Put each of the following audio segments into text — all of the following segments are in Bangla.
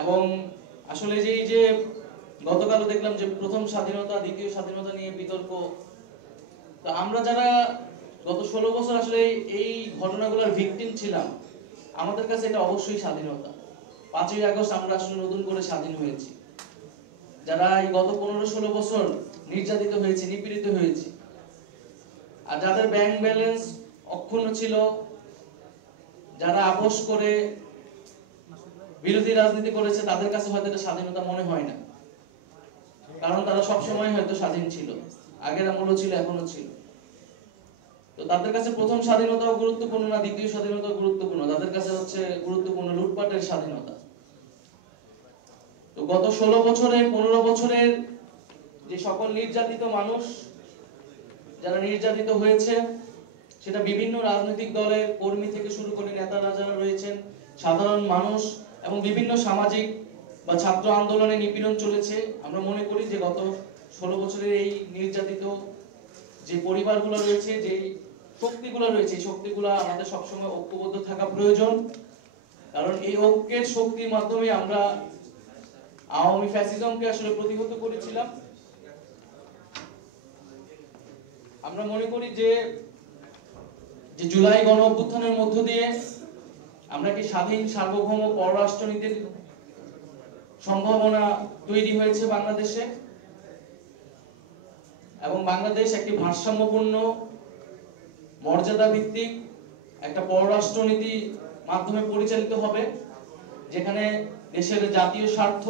এবং আসলে যে গতকালও দেখলাম যে প্রথম স্বাধীনতা দ্বিতীয় স্বাধীনতা নিয়ে বিতর্ক। তো আমরা যারা গত 16 বছর আসলে এই ঘটনাগুলোর ভিকটিম ছিলাম, আমাদের কাছে এটা অবশ্যই স্বাধীনতা। 5ই আগস্ট আমরা আসলে নতুন করে স্বাধীন হয়েছি। যারা এই গত 15-16 বছর নির্যাতিত হয়েছে, নিপীড়িত হয়েছে, আর যাদের ব্যাংক ব্যালেন্স অক্ষুণ্ণ ছিল, যারা আপোষ করে বিরোধী রাজনীতি করেছে, তাদের কাছে হয়তো এটা স্বাধীনতা মনে হয় না, কারণ তারা সবসময় হয়তো স্বাধীন ছিল, আগের আমলও ছিল, এখনো ছিল। তো তাদের কাছে প্রথম স্বাধীনতাও গুরুত্বপূর্ণ না, দ্বিতীয় স্বাধীনতাও গুরুত্বপূর্ণ, তাদের কাছে হচ্ছে গুরুত্বপূর্ণ লুটপাটের স্বাধীনতা। তো গত 16 বছরের 15 বছরের যে সকল নির্যাতিত মানুষ, যারা নির্যাতিত হয়েছে, সেটা বিভিন্ন রাজনৈতিক দলের কর্মী থেকে শুরু করে নেতারা যারা রয়েছেন, সাধারণ মানুষ এবং বিভিন্ন সামাজিক বা ছাত্র আন্দোলনে নিপীড়ন চলেছে। আমরা মনে করি যে গত 16 বছরের এই নির্যাতিত যে পরিবারগুলো রয়েছে, যে শক্তিগুলো রয়েছে, এই শক্তিগুলো আমাদের সবসময় ঐক্যবদ্ধ থাকা প্রয়োজন। কারণ এই ঐক্যের শক্তির মাধ্যমে আমরা আওয়ামী ফ্যাসিজমকে আসলে প্রতিহত করেছিলাম। আমরা মনে করি যে জুলাই গণ অভ্যুত্থানের মধ্য দিয়ে আমরা কি স্বাধীন সার্বভৌম পররাষ্ট্রনীতির সম্ভাবনা তৈরি হয়েছে বাংলাদেশে, এবং বাংলাদেশ একটি ভারসাম্যপূর্ণ মর্যাদা ভিত্তিক একটা পররাষ্ট্রনীতি মাধ্যমে পরিচালিত হবে, যেখানে দেশের জাতীয় স্বার্থ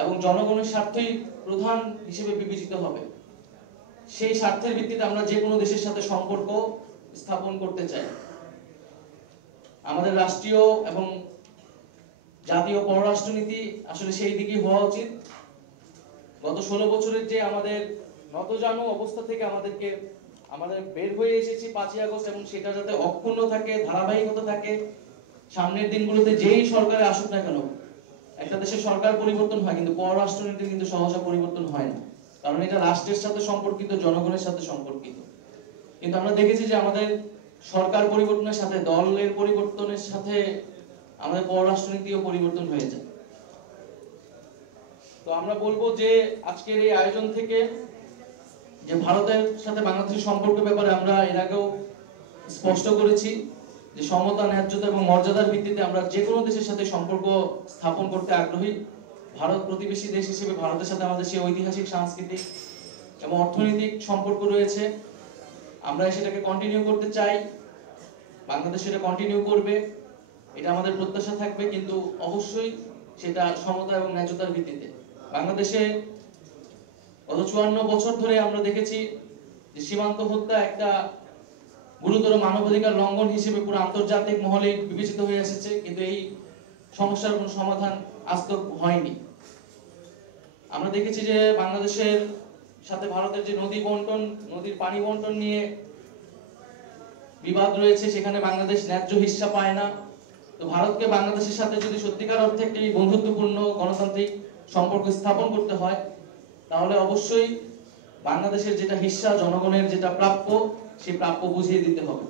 এবং জনগণের স্বার্থই প্রধান হিসেবে বিবেচিত হবে। সেই স্বার্থের ভিত্তিতে আমরা যে কোনো দেশের সাথে সম্পর্ক স্থাপন করতে চাই। আমাদের রাষ্ট্রীয় এবং জাতীয় পররাষ্ট্রনীতি আসলে সেই দিকেই হওয়া উচিত। গত 16 বছরের যে আমাদের নতজানু অবস্থা থেকে আমাদের বের হয়ে এসেছি 5ই আগস্ট, এবং সেটা যাতে অক্ষুণ্ণ থাকে, ধারাবাহিকতা থাকে। সামনের দিনগুলোতে যেই সরকারে আসুক না কেন, একটা দেশের সরকার পরিবর্তন হয়, কিন্তু পররাষ্ট্রনীতি কিন্তু সহজে পরিবর্তন হয় না, কারণ এটা রাষ্ট্রের সাথে সম্পর্কিত, জনগণের সাথে সম্পর্কিত। কিন্তু আমরা দেখেছি যে আমাদের সরকার পরিবর্তনের সাথে, দলের পরিবর্তনের সাথে আমাদের পররাষ্ট্রনীতিও পরিবর্তন হয়ে যায়। তো আমরা বলবো যে আজকের এই আয়োজন থেকে যে ভারতের সাথে বাংলাদেশের সম্পর্কের ব্যাপারে আমরা এর আগেও স্পষ্ট করেছি যে সমতা, ন্যায্যতা এবং মর্যাদার ভিত্তিতে আমরা যে কোনো দেশের সাথে সম্পর্ক স্থাপন করতে আগ্রহী। ভারত প্রতিবেশী দেশ হিসেবে ভারতের সাথে আমাদের সেই ঐতিহাসিক, সাংস্কৃতিক এবং অর্থনৈতিক সম্পর্ক রয়েছে। আমরা সেটাকে কন্টিনিউ করতে চাই, বাংলাদেশ সেটা কন্টিনিউ করবে, এটা আমাদের প্রত্যাশা থাকবে, কিন্তু অবশ্যই সেটা সমতা এবং ন্যায্যতার ভিত্তিতে। বাংলাদেশে গত 54 বছর ধরে আমরা দেখেছি যে সীমান্ত হত্যা একটা গুরুতর মানবাধিকার লঙ্ঘন হিসেবে পুরো আন্তর্জাতিক মহলে বিবেচিত হয়ে এসেছে, কিন্তু এই সমস্যার কোনো সমাধান আজ তো হয়নি। আমরা দেখেছি যে বাংলাদেশের সাথে ভারতের যে নদী বন্টন, নদীর পানি বন্টন নিয়ে বিবাদ রয়েছে, সেখানে বাংলাদেশ ন্যায্য হিস্সা পায় না। তো ভারতকে বাংলাদেশের সাথে যদি সত্যিকার অর্থে একটি বন্ধুত্বপূর্ণ গণতান্ত্রিক সম্পর্ক স্থাপন করতে হয়, তাহলে অবশ্যই বাংলাদেশের যেটা হিস্সা, জনগণের যেটা প্রাপ্য, সেই প্রাপ্য বুঝিয়ে দিতে হবে।